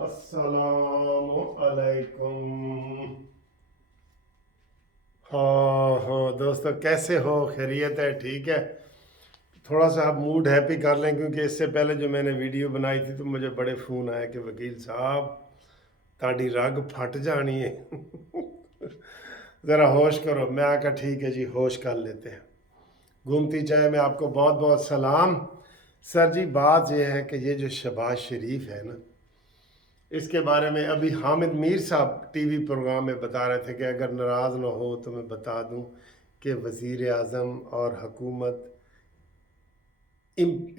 अस्सलामु अलैकुम। हाँ दोस्तों, कैसे हो? खैरियत है? ठीक है। थोड़ा सा आप मूड हैप्पी कर लें, क्योंकि इससे पहले जो मैंने वीडियो बनाई थी तो मुझे बड़े फ़ोन आए कि वकील साहब ताड़ी रग फट जानी है। ज़रा होश करो। मैं आकर ठीक है जी, होश कर लेते हैं। घूमती चाय में आपको बहुत बहुत सलाम। सर जी, बात यह है कि ये जो शहबाज शरीफ है ना, इसके बारे में अभी हामिद मीर साहब टीवी प्रोग्राम में बता रहे थे कि अगर नाराज़ ना हो तो मैं बता दूं कि वज़ीर आज़म और हुकूमत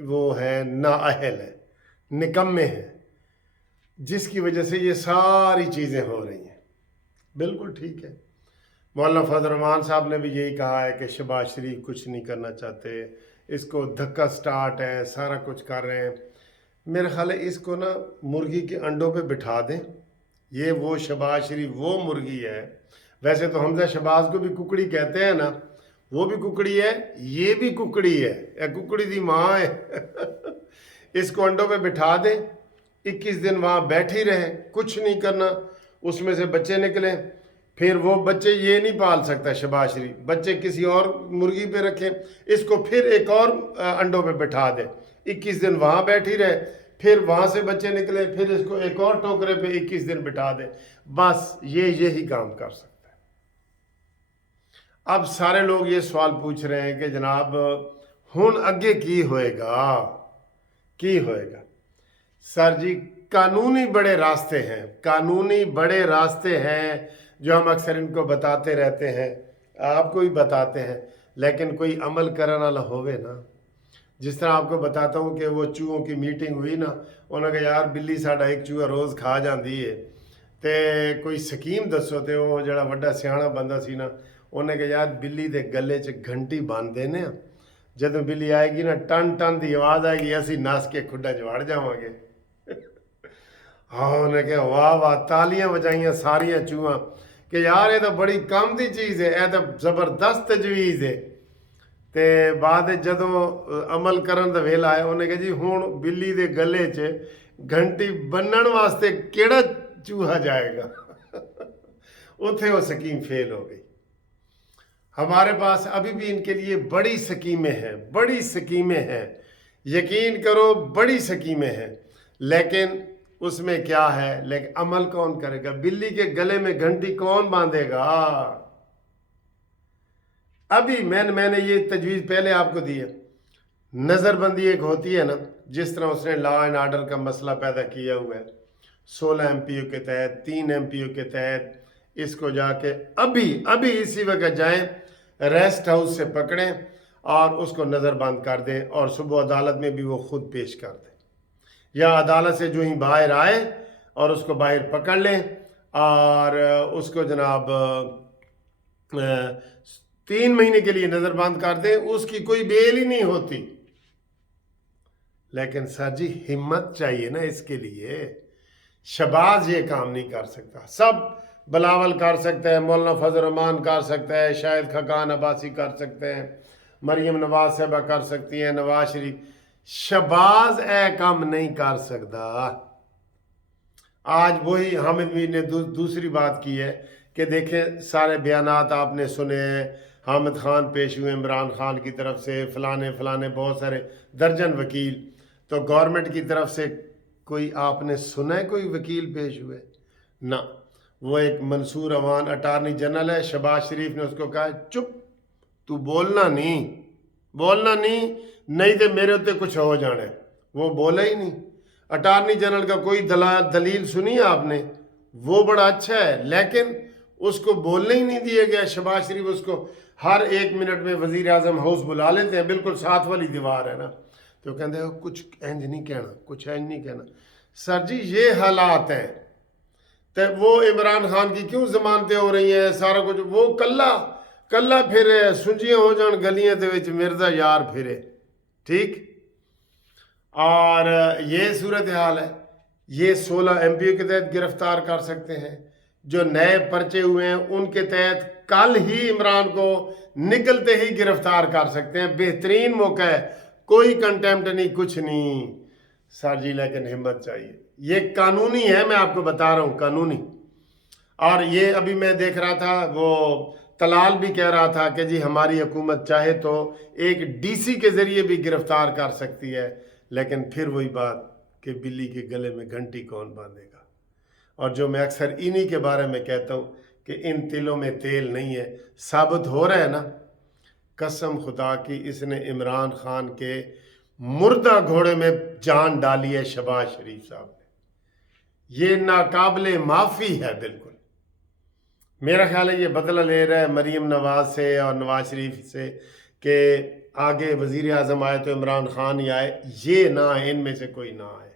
वो है नाअहल है, निकम्मे हैं, जिसकी वजह से ये सारी चीज़ें हो रही हैं। बिल्कुल ठीक है। मौलाना फजल रहमान साहब ने भी यही कहा है कि शहबाज शरीफ कुछ नहीं करना चाहते, इसको धक्का स्टार्ट है, सारा कुछ कर रहे हैं। मेरा ख्याल है इसको ना मुर्गी के अंडों पे बिठा दें। ये वो शहबाज शरीफ वो मुर्गी है। वैसे तो हमजा शहबाज को भी कुकड़ी कहते हैं ना, वो भी कुकड़ी है, ये भी कुकड़ी है, या कुकड़ी दी माँ है। इसको अंडों पे बिठा दें, 21 दिन वहाँ बैठी रहे, कुछ नहीं करना, उसमें से बच्चे निकले। फिर वो बच्चे ये नहीं पाल सकता शहबाज शरीफ, बच्चे किसी और मुर्गी पे रखें, इसको फिर एक और अंडों पे बिठा दे, 21 दिन वहाँ बैठी रहे, फिर वहाँ से बच्चे निकले, फिर इसको एक और टोकरे पे 21 दिन बिठा दे। बस ये यही काम कर सकता है। अब सारे लोग ये सवाल पूछ रहे हैं कि जनाब हुन अगे की होएगा, की होएगा? सर जी, कानूनी बड़े रास्ते हैं, कानूनी बड़े रास्ते हैं जो हम अक्सर इनको बताते रहते हैं, आपको भी बताते हैं, लेकिन कोई अमल करने वाला होवे ना। जिस तरह आपको बताता हूँ कि वो चूहों की मीटिंग हुई ना, उन्होंने कहा यार बिल्ली साढ़ा एक चूहा रोज़ खा जाती है, तो कोई स्कीम दसो। तो वो जड़ा वड्डा सियाणा बंदा सी ना, उन्हें कहा यार बिल्ली के गले च घंटी बन देने, जदों बिल्ली आएगी ना टन टन की आवाज़ आएगी, असी नस के खुड्डा च वड़ जावांगे। हाँ, उन्हें कहा वाह वाह, तालियां बजाइया सारिया चूहा कि यार ये तो बड़ी काम की चीज़ है, यह तो ज़बरदस्त तजवीज़ है। ते बाद जदों अमल करन दा वेला आया, उन्हें कहा जी हुण बिल्ली दे गले च घंटी बन्नण वास्ते केड़ा चूहा जाएगा। उत्थे वो स्कीम फेल हो गई। हमारे पास अभी भी इनके लिए बड़ी स्कीमें हैं, बड़ी स्कीमें हैं, यकीन करो बड़ी स्कीमें हैं, लेकिन उसमें क्या है, लेकिन अमल कौन करेगा? बिल्ली के गले में घंटी कौन बांधेगा? अभी मैंने ये तजवीज़ पहले आपको दी है। नज़रबंदी एक होती है ना, जिस तरह उसने लॉ एंड आर्डर का मसला पैदा किया हुआ है, 16 MPO के तहत, 3 MPO के तहत, इसको जाके अभी इसी वक्त जाएं, रेस्ट हाउस से पकड़ें और उसको नज़रबंद कर दें, और सुबह अदालत में भी वो खुद पेश कर दें, या अदालत से जो ही बाहर आए और उसको बाहर पकड़ लें और उसको जनाब 3 महीने के लिए नज़रबंद कर दें, उसकी कोई बेल ही नहीं होती। लेकिन सर जी हिम्मत चाहिए ना इसके लिए। शहबाज ये काम नहीं कर सकता, सब बिलावल कर सकते हैं, मौलाना फजल रहमान कर सकता है, शायद खकान अब्बासी कर सकते हैं, मरियम नवाज साहबा कर सकती हैं, नवाज शरीफ। शहबाज ए काम नहीं कर सकता। आज वही हामिद मीर ने दूसरी बात की है कि देखें सारे बयानात आपने सुने हैं, हामिद खान पेश हुए इमरान खान की तरफ से, फलाने फलाने बहुत सारे दर्जन वकील, तो गवर्नमेंट की तरफ से कोई आपने सुना है कोई वकील पेश हुए ना? वो एक मंसूर अवान अटारनी जनरल है, शहबाज शरीफ ने उसको कहा चुप, तू बोलना नहीं, बोलना नहीं, नहीं तो मेरे उत्ते कुछ हो जाना है। वो बोला ही नहीं। अटारनी जनरल का कोई दलील सुनी आपने? वो बड़ा अच्छा है, लेकिन उसको बोलने ही नहीं दिया गया। शहबाज शरीफ उसको हर 1 मिनट में वज़ीर आज़म हाउस बुला लेते हैं, बिल्कुल साथ वाली दीवार है ना, तो कहते हैं कुछ इंज नहीं कहना, कुछ इंज नहीं कहना। सर जी ये हालात हैं, तो वो इमरान खान की क्यों जमानतें हो रही हैं, सारा कुछ वो कल्ला फिरे, सुंजियां हो जान गलियां दे विच मिर्जा यार फिरे, ठीक। और ये सूरत हाल है। ये 16 MPO के तहत गिरफ्तार कर सकते हैं, जो नए पर्चे हुए हैं उनके तहत कल ही इमरान को निकलते ही गिरफ्तार कर सकते हैं। बेहतरीन मौका है, कोई कंटेम्प्ट नहीं, कुछ नहीं। सर जी लेकिन हिम्मत चाहिए, ये कानूनी है, मैं आपको बता रहा हूँ, कानूनी। और ये अभी मैं देख रहा था, वो तलाल भी कह रहा था कि जी हमारी हुकूमत चाहे तो एक डीसी के ज़रिए भी गिरफ्तार कर सकती है, लेकिन फिर वही बात कि बिल्ली के गले में घंटी कौन बांधेगा। और जो मैं अक्सर इन्हीं के बारे में कहता हूँ कि इन तिलों में तेल नहीं है, साबित हो रहा है ना। कसम खुदा की, इसने इमरान खान के मुर्दा घोड़े में जान डाली है शहबाज शरीफ साहब ने। ये नाकाबिले माफ़ी है बिल्कुल। मेरा ख्याल है ये बदला ले रहा है मरीम नवाज से और नवाज शरीफ से कि आगे वज़ीर आज़म आए तो इमरान खान ही आए, ये ना आए, इनमें से कोई ना आए,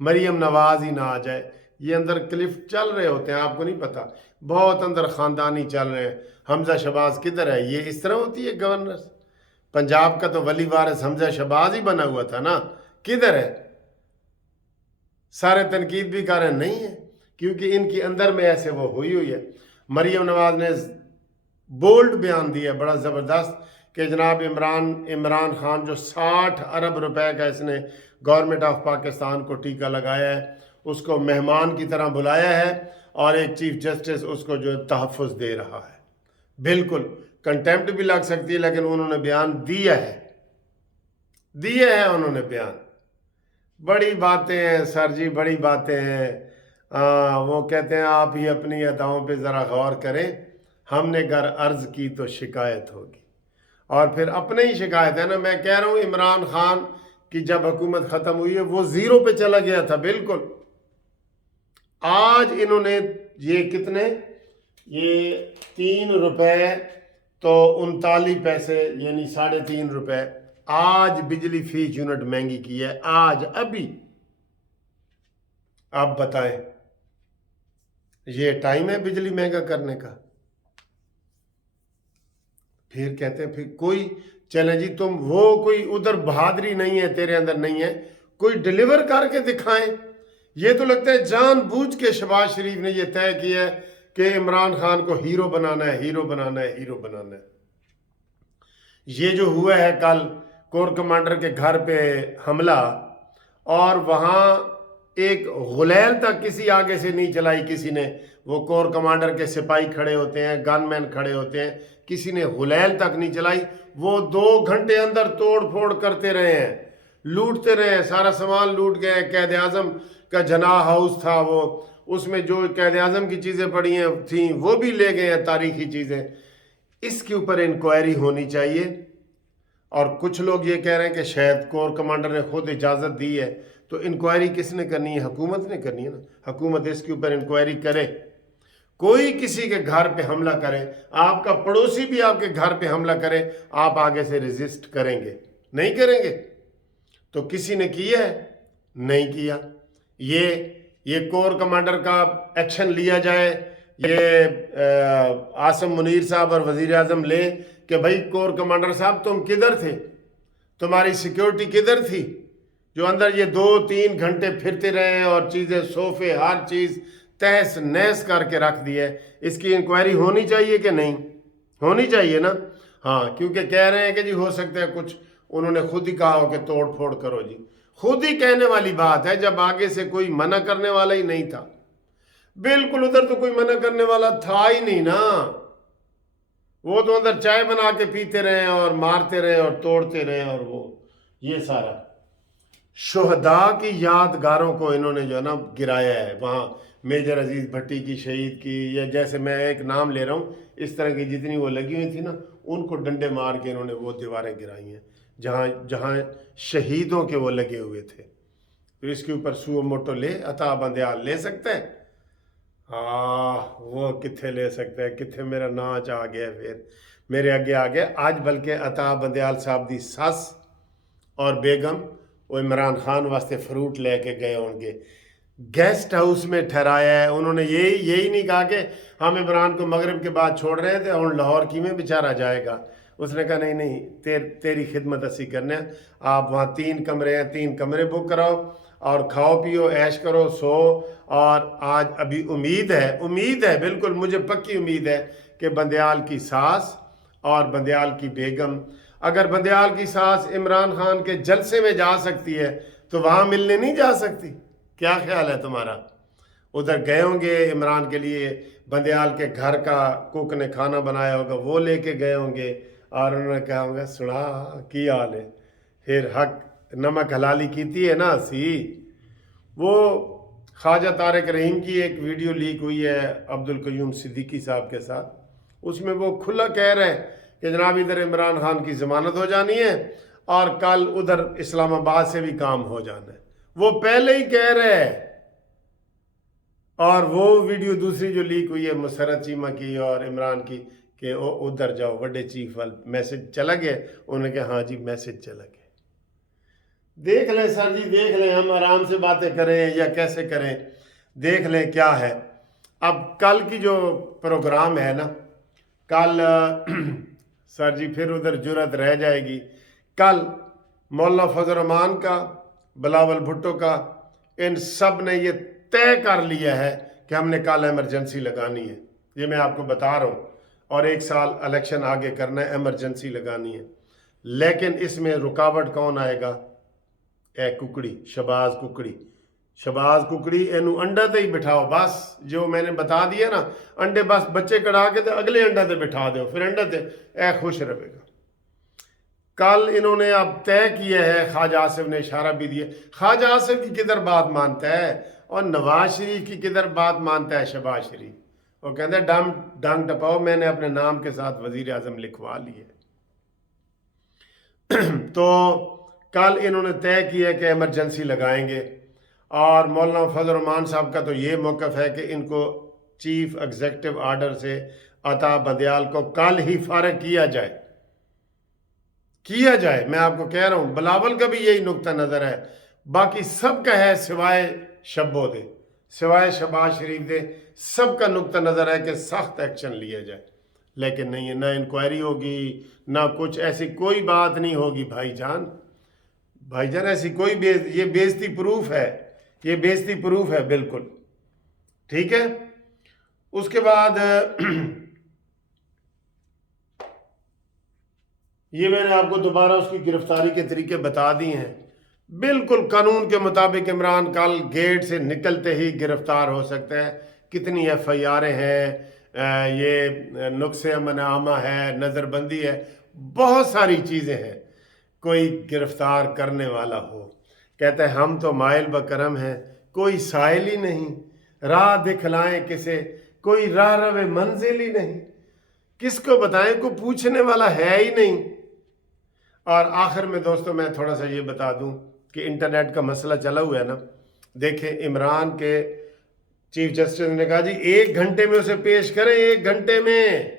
मरीम नवाज ही ना आ जाए। ये अंदर क्लिफ चल रहे होते हैं, आपको नहीं पता, बहुत अंदर ख़ानदानी चल रहे हैं। हमजा शहबाज किधर है? ये इस तरह होती है गवर्नर। पंजाब का तो वली वारिस हमजा शहबाज ही बना हुआ था ना, किधर है? सारे तनकीद भी कर रहे हैं, नहीं है, क्योंकि इनकी अंदर में ऐसे वो हुई है। मरीम नवाज ने बोल्ड बयान दिया बड़ा ज़बरदस्त कि जनाब इमरान खान जो 60 अरब रुपए का इसने गवर्नमेंट ऑफ पाकिस्तान को टीका लगाया है, उसको मेहमान की तरह बुलाया है और एक चीफ जस्टिस उसको जो तहफ़्फ़ुज़ दे रहा है। बिल्कुल कंटेम्प्ट भी लग सकती है, लेकिन उन्होंने बयान दिया है उन्होंने बयान। बड़ी बातें हैं सर जी, बड़ी बातें हैं। वो कहते हैं आप ही अपनी अदाओं पे ज़रा गौर करें, हमने घर अर्ज़ की तो शिकायत होगी। और फिर अपने ही शिकायत है ना। मैं कह रहा हूँ इमरान खान की जब हुकूमत ख़त्म हुई है वो ज़ीरो पे चला गया था बिल्कुल। आज इन्होंने ये कितने, ये 3 रुपए तो 39 पैसे यानी 3.5 रुपए आज बिजली फी यूनिट महंगी की है, आज अभी। आप बताएं, ये टाइम है बिजली महंगा करने का? फिर कहते हैं फिर कोई चले जी, तुम वो कोई उधर बहादुरी नहीं है तेरे अंदर, नहीं है, कोई डिलीवर करके दिखाएं। ये तो लगता है जानबूझ के शहबाज शरीफ ने ये तय किया है कि इमरान खान को हीरो बनाना है, हीरो बनाना है, हीरो बनाना है। ये जो हुआ है कल कोर कमांडर के घर पे हमला, और वहाँ एक गुलैल तक किसी आगे से नहीं चलाई किसी ने। वो कोर कमांडर के सिपाही खड़े होते हैं, गनमैन खड़े होते हैं, किसी ने गुलैल तक नहीं चलाई। वो 2 घंटे अंदर तोड़ फोड़ करते रहे हैं, लूटते रहे हैं, सारा सामान लूट गए। कैद आज़म का जनाह हाउस था, वो उसमें जो कैद आज़म की चीज़ें पड़ी हैं थी वो भी ले गए हैं, तारीखी चीज़ें। इसके ऊपर इंक्वायरी होनी चाहिए। और कुछ लोग ये कह रहे हैं कि शायद कोर कमांडर ने खुद इजाज़त दी है, तो इंक्वायरी किसने करनी है? हुकूमत ने करनी है ना। हुकूमत इसके ऊपर इंक्वायरी करे। कोई किसी के घर पे हमला करे, आपका पड़ोसी भी आपके घर पे हमला करे, आप आगे से रेजिस्ट करेंगे? नहीं करेंगे। तो किसी ने किया है? नहीं किया। ये कोर कमांडर का एक्शन लिया जाए, ये आसम मुनीर साहब और वज़ीर आज़म ले कि भाई कोर कमांडर साहब तुम किधर थे, तुम्हारी सिक्योरिटी किधर थी, जो अंदर ये 2-3 घंटे फिरते रहे और चीज़ें, सोफे, हर चीज़ तहस नहस करके रख दी है। इसकी इंक्वायरी होनी चाहिए कि नहीं होनी चाहिए ना? हाँ, क्योंकि कह रहे हैं कि जी हो सकता है कुछ उन्होंने खुद ही कहा हो कि तोड़ फोड़ करो। जी खुद ही कहने वाली बात है जब आगे से कोई मना करने वाला ही नहीं था। बिल्कुल, उधर तो कोई मना करने वाला था ही नहीं ना। वो तो अंदर चाय बना के पीते रहे और मारते रहे और तोड़ते रहे। और वो ये सारा शुहदा की यादगारों को इन्होंने जो है ना गिराया है। वहाँ मेजर अजीज़ भट्टी की, शहीद की, या जैसे मैं एक नाम ले रहा हूँ, इस तरह की जितनी वो लगी हुई थी ना, उनको डंडे मार के इन्होंने वो दीवारें गिराई हैं जहाँ जहाँ शहीदों के वो लगे हुए थे। तो इसके ऊपर सुओ मोटो ले अता बंदयाल ले सकते हैं? वो कितने ले सकते हैं, कितने मेरा नाच आ गया, फिर मेरे आगे आ गया आज। बल्कि अता बंदयाल साहब दी सस और बेगम वो इमरान खान वास्ते फ्रूट लेके गए होंगे, गेस्ट हाउस में ठहराया है उन्होंने। यही नहीं कहा कि हम इमरान को मगरिब के बाद छोड़ रहे थे और लाहौर की में बेचारा जाएगा। उसने कहा नहीं, तेरी खिदमत असी करने, आप वहाँ 3 कमरे हैं, 3 कमरे बुक कराओ और खाओ पियो, ऐश करो, सो। और आज अभी उम्मीद है बिल्कुल, मुझे पक्की उम्मीद है कि बंदयाल की सास और बंदयाल की बेगम, अगर बंदयाल की सास इमरान खान के जलसे में जा सकती है तो वहाँ मिलने नहीं जा सकती? क्या ख्याल है तुम्हारा? उधर गए होंगे इमरान के लिए, बंदयाल के घर का कुक ने खाना बनाया होगा, वो लेके गए होंगे और उन्होंने कहा होगा सुना की हाल है, फिर हक नमक हलाली कीती है ना सी। वो ख्वाजा तारिक रहीम की एक वीडियो लीक हुई है अब्दुल कयूम सिद्दीकी साहब के साथ, उसमें वो खुला कह रहे हैं कि जनाब इधर इमरान खान की ज़मानत हो जानी है और कल उधर इस्लामाबाद से भी काम हो जाना है। वो पहले ही कह रहे हैं। और वो वीडियो दूसरी जो लीक हुई है मुसरत चीमा की और इमरान की कि उधर जाओ वड्डे चीफ वाल, मैसेज चला गया, उन्होंने कहा हाँ जी मैसेज चला गया। देख लें सर जी, देख लें, हम आराम से बातें करें या कैसे करें, देख लें क्या है। अब कल की जो प्रोग्राम है ना, कल सर जी फिर उधर जुरत रह जाएगी। कल मौलाना फजल रहमान का, बिलावल भुट्टो का, इन सब ने ये तय कर लिया है कि हमने कल एमरजेंसी लगानी है। ये मैं आपको बता रहा हूँ, और 1 साल इलेक्शन आगे करना है, एमरजेंसी लगानी है। लेकिन इसमें रुकावट कौन आएगा? ए कुकड़ी, शबाज कुकड़ी, शबाज कुकड़ी एनू अंडा ते ही बिठाओ बस, जो मैंने बता दिया ना, अंडे बस बच्चे कढ़ा के तो अगले अंडा ते बिठा दो, फिर अंडा ते ए खुश रहेगा। कल इन्होंने अब तय किया है, ख्वाजा आसिफ ने इशारा भी दिया। ख्वाजा आसिफ की किधर बात मानता है और नवाज शरीफ की किधर बात मानता है शहबाज शरीफ। वो कहते हैं डंग टपाओ, मैंने अपने नाम के साथ वजीर आजम लिखवा लिए। तो कल इन्होंने तय किया कि एमरजेंसी लगाएंगे, और मौलाना फजल रहमान साहब का तो ये मौक़िफ़ है कि इनको चीफ एग्जीक्यूटिव आर्डर से अता बंदयाल को कल ही फारिग किया जाए। मैं आपको कह रहा हूँ, बिलावल का भी यही नुक्ता नज़र है, बाकी सबका है सिवाय शब्बो दे, सिवाय शहबाज शरीफ दे, सबका नुक्ता नज़र है कि सख्त एक्शन लिया जाए। लेकिन नहीं है, ना इंक्वायरी होगी, ना कुछ, ऐसी कोई बात नहीं होगी भाईजान। ऐसी कोई ये बेइज्जती प्रूफ है, ये बेइज्जती प्रूफ है बिल्कुल, ठीक है। उसके बाद ये मैंने आपको दोबारा उसकी गिरफ्तारी के तरीके बता दिए हैं। बिल्कुल कानून के मुताबिक इमरान कल गेट से निकलते ही गिरफ्तार हो सकता है। कितनी FIR हैं, ये नुक्से अमन आमा है, नज़रबंदी है, बहुत सारी चीज़ें हैं। कोई गिरफ्तार करने वाला हो, कहता है हम तो माइल बकरम हैं, कोई साइल ही नहीं, राह दिखलाएं किसे, कोई राह रवे मंजिल ही नहीं, किसको बताएं, को पूछने वाला है ही नहीं। और आखिर में दोस्तों मैं थोड़ा सा ये बता दूं कि इंटरनेट का मसला चला हुआ है ना। देखें, इमरान के चीफ जस्टिस ने कहा जी 1 घंटे में उसे पेश करें, 1 घंटे में,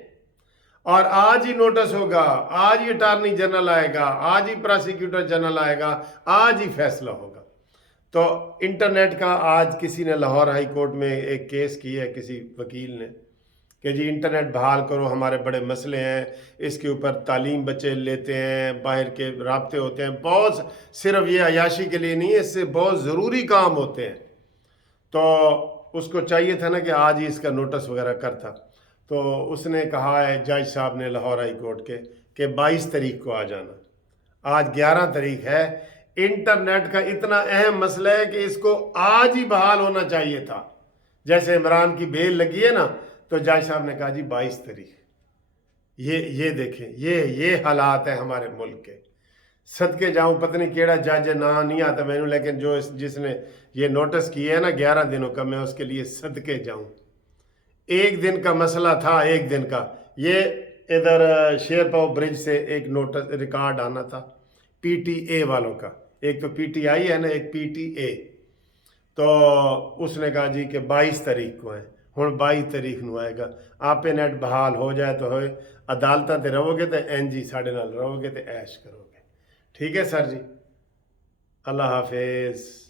और आज ही नोटिस होगा, आज ही अटॉर्नी जनरल आएगा, आज ही प्रोसिक्यूटर जनरल आएगा, आज ही फैसला होगा। तो इंटरनेट का आज किसी ने लाहौर हाई कोर्ट में एक केस किया है, किसी वकील ने, कि जी इंटरनेट बहाल करो, हमारे बड़े मसले हैं, इसके ऊपर तालीम बच्चे लेते हैं, बाहर के राब्ते होते हैं, बहुत, सिर्फ ये अयाशी के लिए नहीं है, इससे बहुत ज़रूरी काम होते हैं। तो उसको चाहिए था ना कि आज ही इसका नोटिस वगैरह करता। तो उसने कहा है जज साहब ने लाहौर हाई कोर्ट के कि 22 तारीख को आ जाना। आज 11 तारीख है। इंटरनेट का इतना अहम मसला है कि इसको आज ही बहाल होना चाहिए था। जैसे इमरान की बेल लगी है ना, तो जज साहब ने कहा जी 22 तारीख। ये देखें, ये हालात है हमारे मुल्क के। सदके जाऊं, पता नहीं केड़ा जज ना नहीं आता मैनू, लेकिन जिसने ये नोटिस किया है ना 11 दिनों का, मैं उसके लिए सदके जाऊं। 1 दिन का मसला था, 1 दिन का। ये इधर शेरपाव ब्रिज से एक नोटिस रिकॉर्ड आना था PTA वालों का, एक तो PTI है ना, एक PTA। तो उसने कहा जी कि 22 तारीख को है, हुण 22 तारीख ਨੂੰ आएगा। आपे नेट बहाल हो जाए तो होए, अदालतां ते रहोगे तो NG साढ़े नाल रहोगे तो ऐश करोगे। ठीक है सर जी, अल्लाह हाफिज़।